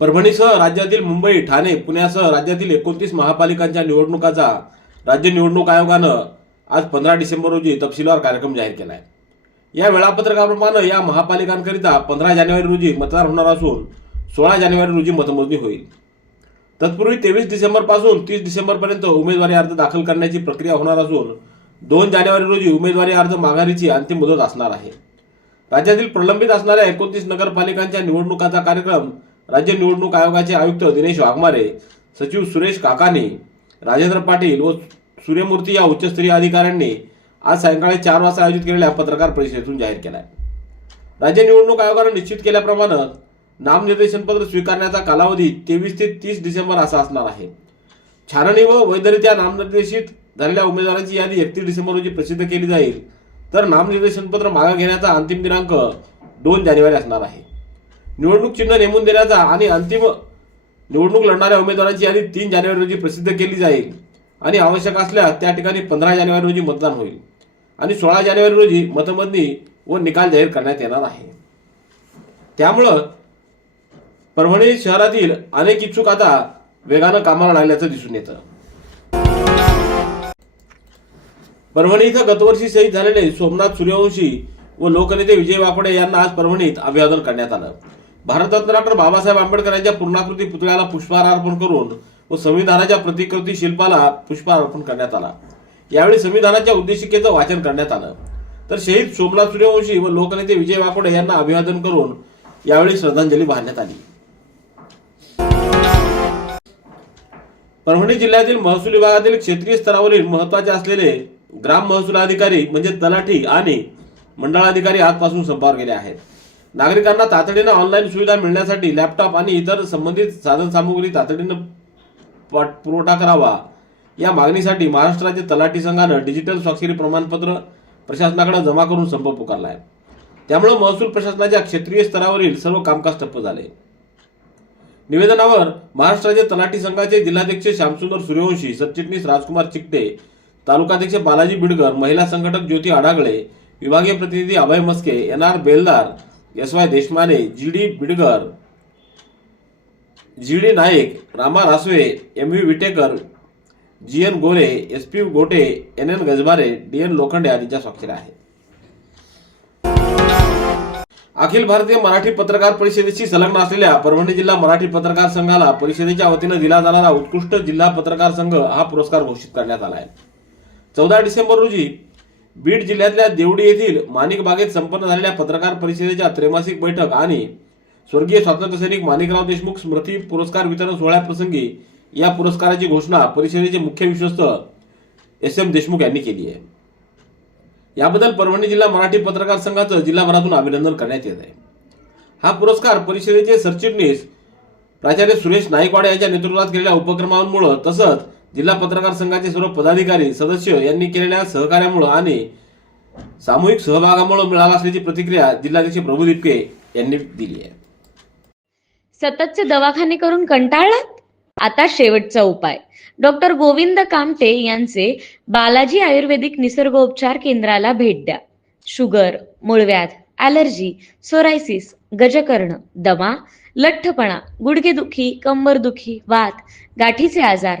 परभणीसह राज्यातील मुंबई ठाणे पुण्यासह राज्यातील एकोणतीस महापालिकांच्या निवडणुकाचा राज्य निवडणूक आयोगानं आज पंधरा डिसेंबर रोजी तपशीलवार कार्यक्रम जाहीर केला आहे या वेळापत्रकाप्रमाणे या महापालिकांकरिता पंधरा जानेवारी रोजी मतदान होणार असून सोळा जानेवारी रोजी मतमोजणी होईल. तत्पूर्वी तेवीस डिसेंबरपासून तीस डिसेंबरपर्यंत उमेदवारी अर्ज दाखल करण्याची प्रक्रिया होणार असून दोन जानेवारी रोजी उमेदवारी अर्ज माघारीची अंतिम मुदत असणार आहे. राज्यातील प्रलंबित असणाऱ्या एकोणतीस नगरपालिकांच्या निवडणुकाचा कार्यक्रम राज्य निवडणूक आयोगाचे आयुक्त दिनेश वाघमारे सचिव सुरेश काकाने राजेंद्र पाटील व सूर्यमूर्ती या उच्चस्तरीय अधिकाऱ्यांनी आज सायंकाळी चार वाजता आयोजित केलेल्या पत्रकार परिषदेतून जाहीर केलाय. राज्य निवडणूक आयोगानं निश्चित केल्याप्रमाणे नामनिर्देशनपत्र स्वीकारण्याचा कालावधी तेवीस ते तीस डिसेंबर असा असणार आहे. छाननी व वैधरित्या नामनिर्देशित झालेल्या उमेदवारांची यादी एकतीस डिसेंबर रोजी प्रसिद्ध केली जाईल. तर नामनिर्देशनपत्र मागे घेण्याचा अंतिम दिनांक दोन जानेवारी असणार आहे. निवडणूक चिन्ह नेमून देण्याचा आणि अंतिम निवडणूक लढणाऱ्या उमेदवारांची यादी तीन जानेवारी रोजी प्रसिद्ध केली जाईल आणि आवश्यक असल्यास त्या ठिकाणी पंधरा जानेवारी रोजी मतदान होईल. आणि सोळा जानेवारी रोजी मतमोजणी व निकाल जाहीर करण्यात येणार आहे. त्यामुळं परभणी शहरातील अनेक इच्छुक आता वेगानं कामाला लागल्याचं दिसून येतं. परभणी इथं गतवर्षी शहीद झालेले सोमनाथ सूर्यवंशी व लोकनेते विजय वाकडे यांना आज परभणीत अभिवादन करण्यात आलं. भारतरत्न डॉक्टर बाबासाहेब आंबेडकर यांच्या पूर्णाकृती पुतळ्याला पुष्पहार अर्पण करून व संविधानाच्या प्रतिकृती शिल्पाला पुष्पहार अर्पण करण्यात आला. यावेळी संविधानाच्या उद्देशिकेचं वाचन करण्यात आलं. तर शहीद सोमनाथ सूर्यवंशी व लोकनेते विजय वाकोडे यांना अभिवादन करून यावेळी श्रद्धांजली वाहण्यात आली. परभणी जिल्ह्यातील महसूल विभागातील क्षेत्रीय स्तरावरील महत्त्वाचे असलेले ग्राम महसूल अधिकारी म्हणजे तलाठी आणि मंडळाधिकारी आजपासून संपावर गेले आहेत. नागरिकांना तातडीनं ऑनलाईन सुविधा मिळण्यासाठी लॅपटॉप आणि इतर संबंधित साधनसामुग्री तातडीनं पुरवठा करावा. या मागणीसाठी महाराष्ट्र राज्य तलाठी संघानं डिजिटल स्वाक्षरी प्रमाणपत्र प्रशासनाकडे जमा करून संप पुकारला आहे त्यामुळे महसूल प्रशासनाच्या क्षेत्रीय स्तरावरील सर्व कामकाज ठप्प झाले. निवेदनावर महाराष्ट्र राज्य तलाठी संघाचे जिल्हाध्यक्ष श्यामसुंदर सूर्यवंशी सरचिटणीस राजकुमार चिकटे तालुकाध्यक्ष बालाजी बिडकर महिला संघटक ज्योती आडागळे विभागीय प्रतिनिधी Abhay Maske N R Beldar S Y Deshmane G D Bidkar G D Naik Rama Rasve M V Vitekar G N Gore S P Gote N N Gajbare D N Lokhande आदींच्या स्वाक्षऱ्या आहेत. अखिल भारतीय मराठी पत्रकार परिषदेशी संलग्न असलेल्या परभणी जिल्हा मराठी पत्रकार संघाला परिषदेच्या वतीनं दिला जाणारा उत्कृष्ट जिल्हा पत्रकार संघ हा पुरस्कार घोषित करण्यात आला आहे. चौदा डिसेंबर रोजी बीड जिल्ह्यातल्या देवडी येथील माणिक बागेत संपन्न झालेल्या पत्रकार परिषदेच्या त्रैमासिक बैठक आणि स्वर्गीय स्वातंत्र्य सैनिक माणिकराव देशमुख स्मृती पुरस्कार वितरण सोहळ्याप्रसंगी या पुरस्काराची घोषणा परिषदेचे मुख्य विश्वस्त एस एम देशमुख यांनी केली आहे. याबद्दल परभणी जिल्हा मराठी पत्रकार संघाचं जिल्हाभरातून अभिनंदन करण्यात येत आहे. हा पुरस्कार परिषदेचे सरचिटणीस प्राचार्य सुरेश नाईकवाडे यांच्या नेतृत्वात केलेल्या उपक्रमांमुळे तसंच जिल्हा पत्रकार संघाचे सर्व पदाधिकारी सदस्य यांनी केलेल्या सहकार्यामुळे आणि सामूहिक सहभागामुळे मिळाला असल्याची प्रतिक्रिया जिल्हाध्यक्ष प्रभू दिपके यांनी दिली आहे. सततचे दवाखाने करून कंटाळलात? आता शेवटचा उपाय. डॉक्टर गोविंद कामटे यांचे बालाजी आयुर्वेदिक निसर्गोपचार केंद्राला भेट द्या. शुगर मूळव्याध ॲलर्जी सोरायसिस गजकर्ण दमा लठ्ठपणा गुडघेदुखी कंबरदुखी वात गाठीचे आजार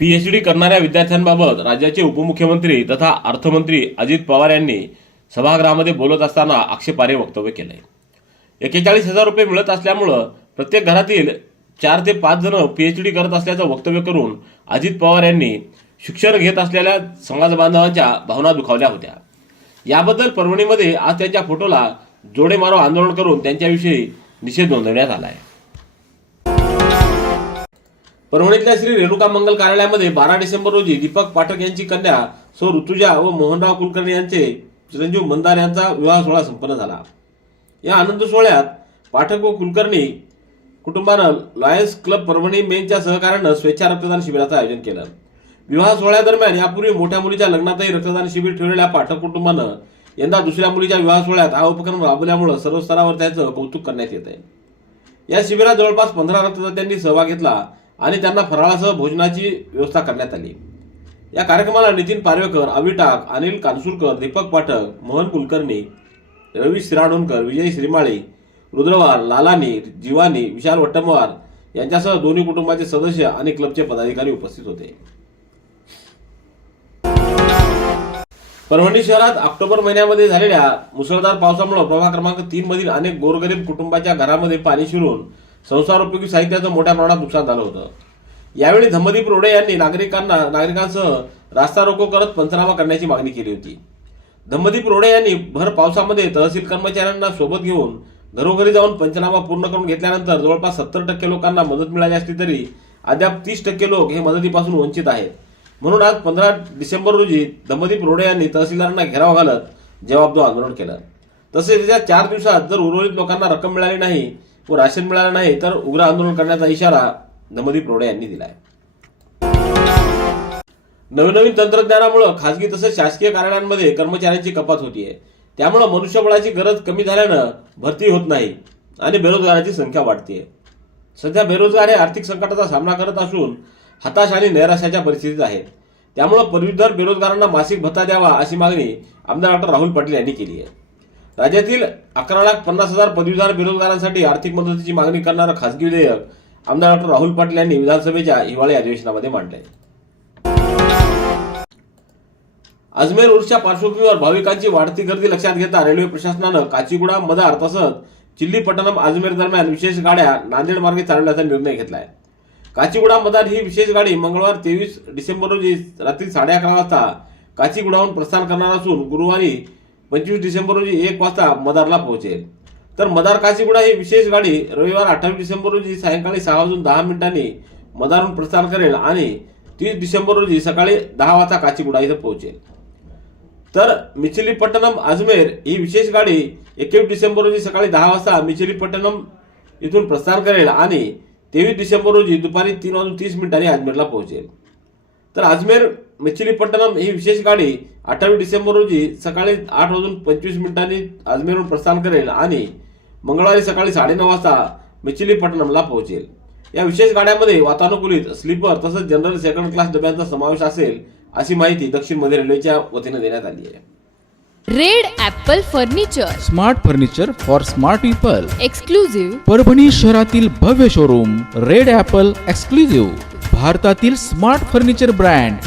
PhD करणाऱ्या विद्यार्थ्यांबाबत राज्याचे उपमुख्यमंत्री तथा अर्थमंत्री अजित पवार यांनी सभागृहामध्ये बोलत असताना आक्षेपार्ह वक्तव्य केलंय. एक्केचाळीस हजार रुपये मिळत असल्यामुळं प्रत्येक घरातील चार ते पाच जण पीएचडी करत असल्याचं वक्तव्य करून अजित पवार यांनी शिक्षण घेत असलेल्या समाज बांधवांच्या भावना दुखावल्या होत्या. याबद्दल परभणीमध्ये आज त्यांच्या फोटोला जोडे मारो आंदोलन करून त्यांच्याविषयी निषेध नोंदवण्यात आला आहे परभणीतल्या श्री रेणुका मंगल कार्यालयामध्ये बारा डिसेंबर रोजी दीपक पाठक यांची कन्या सौ ऋतुजा व मोहनराव कुलकर्णी यांचे चिरंजीव मंदार यांचा विवाह सोहळा संपन्न झाला. या आनंद सोहळ्यात पाठक व कुलकर्णी कुटुंबानं लॉयन्स क्लब परभणी मेनच्या सहकार्यानं स्वेच्छा रक्तदान शिबिराचं आयोजन केलं. विवाह सोहळ्यादरम्यान यापूर्वी मोठ्या मुलीच्या लग्नातही रक्तदान शिबिर ठेवलेल्या पाठक कुटुंबानं यंदा दुसऱ्या मुलीच्या विवाह सोहळ्यात हा उपक्रम राबवल्यामुळे सर्व स्तरावर त्याचं कौतुक करण्यात येत आहे या शिबिरात जवळपास पंधरा रक्तदात्यांनी सहभाग घेतला. आणि त्यांना फराळासह भोजनाची व्यवस्था करण्यात आली. या कार्यक्रमाला नितीन पारवेकर अविटाक अनिल कानसुरकर दीपक पाठक मोहन कुलकर्णी रवी शिराडोणकर विजय श्रीमाळी रुद्रवार लालानी जीवानी विशाल वट्टमवार यांच्यासह दोन्ही कुटुंबाचे सदस्य आणि क्लबचे पदाधिकारी उपस्थित होते. परभणी शहरात ऑक्टोबर महिन्यामध्ये झालेल्या मुसळधार पावसामुळे प्रभाग क्रमांक तीन मधील अनेक गोरगरीब कुटुंबाच्या घरामध्ये पाणी शिरून संसारोपयोगी साहित्याचं मोठ्या प्रमाणात नुकसान झालं होतं. यावेळी धम्मदीप रोडे यांनी नागरिकांना नागरिकांसह रास्ता रोको करत पंचनामा करण्याची मागणी केली होती. धम्मदीप रोडे यांनी भर पावसामध्ये तहसील कर्मचाऱ्यांना सोबत घेऊन घरोघरी जाऊन पंचनामा पूर्ण करून घेतल्यानंतर जवळपास सत्तर टक्के लोकांना मदत मिळाली असली तरी अद्याप तीस टक्के लोक हे मदतीपासून वंचित आहेत. म्हणून आज पंधरा डिसेंबर रोजी धम्मदीप रोडे यांनी तहसीलदारांना घेराव घालत जवाबदार आंदोलन केलं. तसेच त्या चार दिवसात जर उर्वरित लोकांना रक्कम मिळाली नाही व राशन मिळालं नाही तर उग्र आंदोलन करण्याचा इशारा धम्मदीप रोडे यांनी दिलाय. नवीन नवीन तंत्रज्ञानामुळे खासगी तसंच शासकीय कार्यालयांमध्ये कर्मचाऱ्यांची कपात होतीये. त्यामुळे मनुष्यबळाची गरज कमी झाल्यानं भरती होत नाही आणि बेरोजगाराची संख्या वाढतीये. सध्या बेरोजगार हे आर्थिक संकटाचा सामना करत असून हताश आणि नैराश्याच्या परिस्थितीत आहेत. त्यामुळे पदवीधर बेरोजगारांना मासिक भत्ता द्यावा अशी मागणी आमदार डॉक्टर राहुल पाटील यांनी केली आहे राज्यातील अकरा लाख पन्नास हजार पदवीधर बेरोजगारांसाठी आर्थिक मदतीची मागणी करणारं खासगी विधेयक आमदार डॉक्टर राहुल पाटील यांनी विधानसभेच्या हिवाळी अधिवेशनामध्ये मांडले अजमेर उर्सच्या पार्श्वभूमीवर भाविकांची वाढती गर्दी लक्षात घेता रेल्वे प्रशासनानं काचीगुडा मदार तसंच चिल्लीपट्टणम अजमेर दरम्यान विशेष गाड्या नांदेड मार्गे चालवण्याचा निर्णय घेतलाय. काचीगुडा मदार ही विशेष गाडी मंगळवार तेवीस डिसेंबर रोजी रात्री साडे अकरा वाजता काचीगुडाहून प्रस्थान करणार असून गुरुवारी पंचवीस डिसेंबर रोजी एक वाजता मदारला पोहोचेल. तर मदार काशीगुडा ही विशेष गाडी रविवार अठ्ठावीस डिसेंबर रोजी सायंकाळी सहा वाजून दहा मिनिटांनी मदारहून प्रस्थान करेल आणि तीस डिसेंबर रोजी सकाळी दहा वाजता काचीगुडा इथं पोहोचेल. तर मिचिलीपट्टणम अजमेर ही विशेष गाडी एकवीस डिसेंबर रोजी सकाळी दहा वाजता मिचिलीपट्टणम इथून प्रस्थान करेल आणि तेवीस डिसेंबर रोजी दुपारी तीन वाजून तीस मिनिटांनी अजमेरला पोहोचेल. तर अजमेर मिचिलीपट्टणम ही विशेष गाडी अठ्ठावीस डिसेंबर रोजी सकाळी आठ वाजून पंचवीस मिनिटांनी अजमेरहून प्रस्थान करेल आणि मंगळवारी सकाळी साडेनऊ वाजता मिचिलीपट्टणमला पोहोचेल. या विशेष गाड्यामध्ये वातानुकूलित स्लीपर तसंच जनरल सेकंड क्लास डब्यांचा समावेश असेल अशी माहिती दक्षिण मध्य रेल्वेच्या वतीनं देण्यात आली आहे. Red apple furniture. Smart furniture for smart people. Exclusive Parbhani शहरातील भव्य शोरूम रेड ॲपल एक्सक्लुझिव्ह. भारतातील स्मार्ट फर्निचर ब्रँड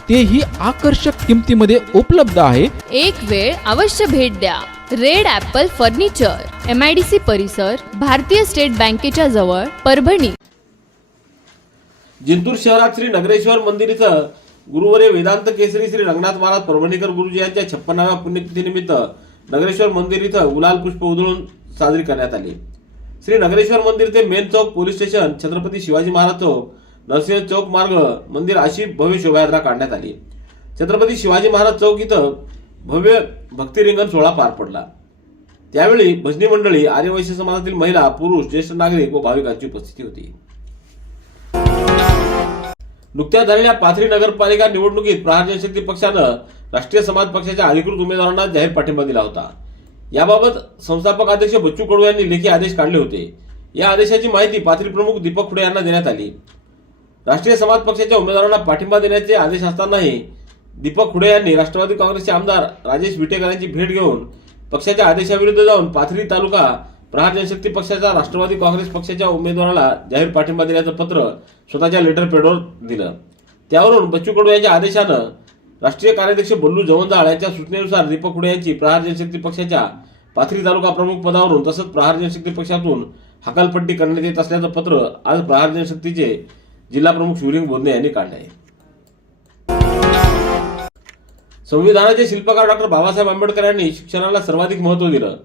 तेही आकर्षक किमतीमध्ये उपलब्ध आहे. एक वेळ अवश्य भेट द्या. Red Apple furniture M I D C परिसर भारतीय स्टेट बँकेच्या जवळ परभणी. जिंतूर शहरात श्री नगरेश्वर मंदिर इथं गुरुवारी वेदांत केसरी श्री रंगनाथ महाराज परभणीकर गुरुजी यांच्या छप्पनाव्या पुण्यतिथीनिमित्त नगरेश्वर मंदिर इथं गुलाल पुष्प उधळून साजरी करण्यात आली. श्री नगरेश्वर मंदिर ते मेन चौक पोलीस स्टेशन छत्रपती शिवाजी महाराज चौक नरसिंह चौक मार्ग मंदिर अशी भव्य शोभायात्रा काढण्यात आली. छत्रपती शिवाजी महाराज चौक इथं भव्य भक्तिरिंगण सोहळा पार पडला. त्यावेळी भजनी मंडळी आर्यवैश्य समाजातील महिला पुरुष ज्येष्ठ नागरिक व भाविकांची उपस्थिती होती. नुकत्याच झालेल्या पाथरी नगरपालिका निवडणुकीत प्रहार जनशक्ती पक्षानं राष्ट्रीय समाज पक्षाच्या अधिकृत उमेदवारांना जाहीर पाठिंबा दिला होता. याबाबत संस्थापक अध्यक्ष बच्चू कडू यांनी लेखी आदेश काढले होते. या आदेशाची माहिती पाथरी प्रमुख दीपक खुडे यांना देण्यात आली. राष्ट्रीय समाज पक्षाच्या उमेदवारांना पाठिंबा देण्याचे आदेश असतानाही दीपक खुडे यांनी राष्ट्रवादी काँग्रेसचे आमदार राजेश विटेकर यांची भेट घेऊन पक्षाच्या आदेशाविरुद्ध जाऊन पाथरी तालुका प्रहार जनशक्ती पक्षाचा राष्ट्रवादी काँग्रेस पक्षाच्या उमेदवाराला जाहीर पाठिंबा देण्याचं पत्र स्वतःच्या लेटर पेडवर दिलं. त्यावरून बच्चू कडू यांच्या आदेशानं राष्ट्रीय कार्याध्यक्ष बल्लू जवंदाळ यांच्या सूचनेनुसार दीपक खुडे यांची प्रहार जनशक्ती पक्षाच्या पाथरी तालुका प्रमुख पदावरून तसंच प्रहार जनशक्ती पक्षातून हकालपट्टी करण्यात येत असल्याचं पत्र आज प्रहार जनशक्तीचे जिल्हा प्रमुख शिवलिंग बोंदे यांनी काढले आहे. संविधानाचे शिल्पकार डॉक्टर बाबासाहेब आंबेडकर यांनी शिक्षणाला सर्वाधिक महत्त्व दिलं.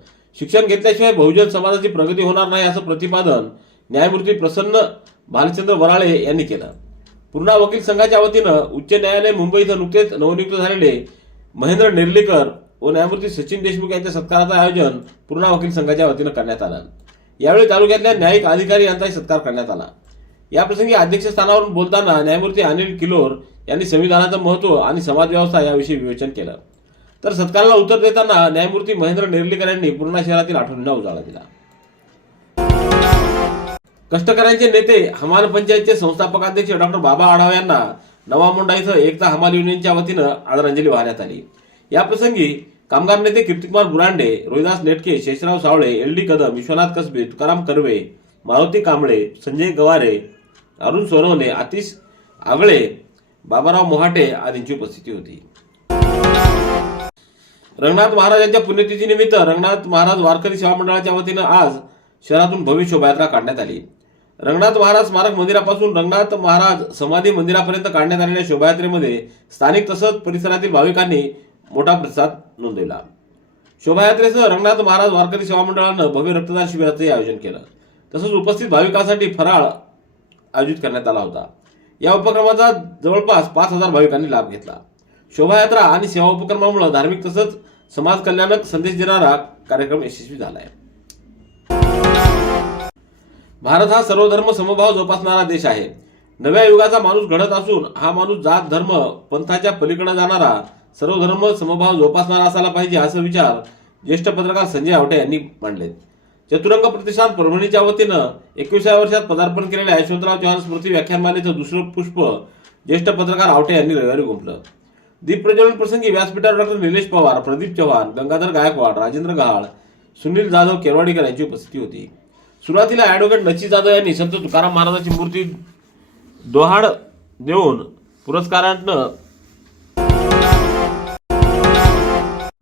शिक्षण घेतल्याशिवाय बहुजन समाजाची प्रगती होणार नाही असं प्रतिपादन न्यायमूर्ती प्रसन्न भालचंद्र वराळे यांनी केलं. पूर्णा वकील संघाच्या वतीनं उच्च न्यायालय मुंबई इथं नुकतेच नवनियुक्त झालेले महेंद्र निर्लेकर व न्यायमूर्ती सचिन देशमुख यांच्या सत्काराचं आयोजन पूर्णा वकील संघाच्या वतीनं करण्यात आलं. यावेळी तालुक्यातल्या न्यायिक अधिकारी यांचाही सत्कार करण्यात आला. याप्रसंगी अध्यक्षस्थानावरून बोलताना न्यायमूर्ती अनिल किलोर यांनी संविधानाचं महत्त्व आणि समाजव्यवस्था याविषयी विवेचन केलं. तर सत्काराला उत्तर देताना न्यायमूर्ती महेंद्र नेर्लीकर यांनी पूर्णा शहरातील आठवणींना उजाळा दिला. कष्टकऱ्यांचे नेते हमाल पंचायतचे संस्थापक अध्यक्ष डॉक्टर बाबा आढाव यांना नवा मुंडा इथं एकता हमाल युनियनच्या वतीनं आदरांजली वाहण्यात आली. याप्रसंगी कामगार नेते कीर्तिकुमार बुरांडे रोहिदास नेटके शेषराव सावळे एल डी कदम विश्वनाथ कसबे तुकाराम कर्वे मारुती कांबळे संजय गवारे अरुण सोनवणे आतिश आवळे बाबाराव मोहाटे आदींची उपस्थिती होती. रंगनाथ महाराजांच्या पुण्यतिथी निमित्त रंगनाथ महाराज वारकरी सेवा मंडळाच्या वतीनं आज शहरातून भव्य शोभायात्रा काढण्यात आली. रंगनाथ महाराज स्मारक मंदिरापासून रंगनाथ महाराज समाधी मंदिरापर्यंत काढण्यात आलेल्या शोभायात्रेमध्ये स्थानिक तसंच परिसरातील भाविकांनी मोठा प्रतिसाद नोंदवला. शोभायात्रेसह रंगनाथ महाराज वारकरी सेवा मंडळानं भव्य रक्तदान शिबिराचंही आयोजन केलं. तसंच उपस्थित भाविकांसाठी फराळ आयोजित करण्यात आला होता. या उपक्रमाचा जवळपास पाच हजार भाविकांनी लाभ घेतला. शोभायात्रा आणि सेवा उपक्रमामुळे धार्मिक तसंच समाज कल्याणक संदेश देणारा कार्यक्रम यशस्वी झाला आहे भारत हा सर्वधर्म समभाव जोपासणारा देश आहे. नव्या युगाचा माणूस घडत असून हा माणूस जात धर्म पंथाच्या पलीकडे जाणारा सर्वधर्म समभाव जोपासणारा असायला पाहिजे असा विचार ज्येष्ठ पत्रकार संजय आवटे यांनी मांडलेत. चतुरंग प्रतिष्ठान परभणीच्या वतीनं एकविसाव्या वर्षात पदार्पण केलेल्या यशवंतराव चव्हाण स्मृती व्याख्यानमालेचं दुसरं पुष्प ज्येष्ठ पत्रकार आवटे यांनी रविवारी गुंफलं. दीपप्रज्वलन प्रसंगी व्यासपीठावर डॉक्टर निलेश पवार प्रदीप चव्हाण गंगाधर गायकवाड राजेंद्र गहाळ सुनील जाधव केरवाडीकर यांची उपस्थिती होती. सुरुवातीला ॲडव्होकेट नची जाधव यांनी संत तुकाराम महाराजांची मूर्ती दोहाड देऊन पुरस्कारानं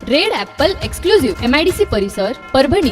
रेड ॲपल एक्सक्लुझिव्ह एमआयडीसी परिसर परभणी.